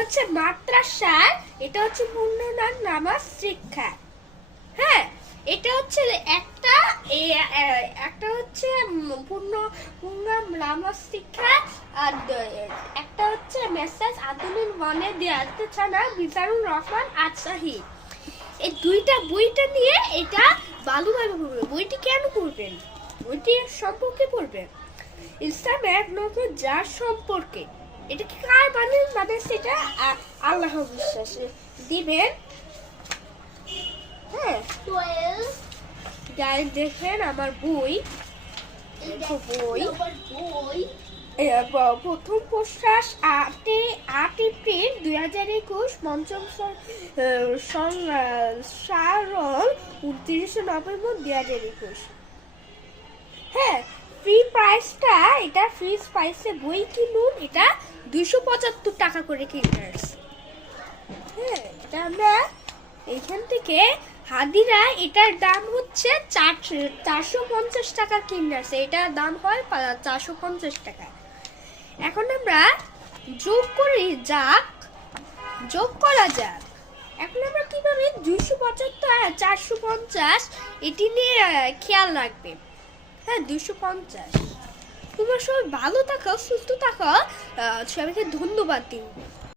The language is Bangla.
হচ্ছে মাদ্রাসা, এটা হচ্ছে পূর্ণনাম নামাজ শিক্ষা। হ্যাঁ, এটা হচ্ছে একটা হচ্ছে পূর্ণ নামাজ শিক্ষা, আর একটা হচ্ছে মেসেজ আধুনিক মনে দেওয়াতে ছাড়া মিজানুর রহমান আজসাহি। এই দুইটা বইটা নিয়ে এটা ভালোভাবে পড়বেন। বইটি কেন পড়বেন? বইটি সম্পর্কে পড়বেন ইসলামে এক নম্বর যার সম্পর্কে। এটা কি কার মানে সেটা আল্লাহ বিশ্বাসে দিবেন। হ্যাঁ, গাইড দেখেন আমার বই, প্রথম প্রশ্বাস 8 এপ্রিল 2021, পঞ্চম সারল 29 নভেম্বর 2021। হ্যাঁ, ফ্রি প্রাইসটা, এটা ফ্রি প্রাইসে বই কিনুন, এটা 275 টাকা করে কিনতে। হ্যাঁ, এটা আমরা এখান থেকে হাদিরা, এটার দাম হচ্ছে 450 টাকা কিনছে, এটার দাম হয় 450 টাকা। এখন আমরা যোগ করা যাক। এখন আমরা কিভাবে 275 আর 450 এটি নিয়ে খেয়াল রাখবে। হ্যাঁ, 250। তোমরা সবাই ভালো থাকো, সুস্থ থাকো, সবাইকে ধন্যবাদ দিন।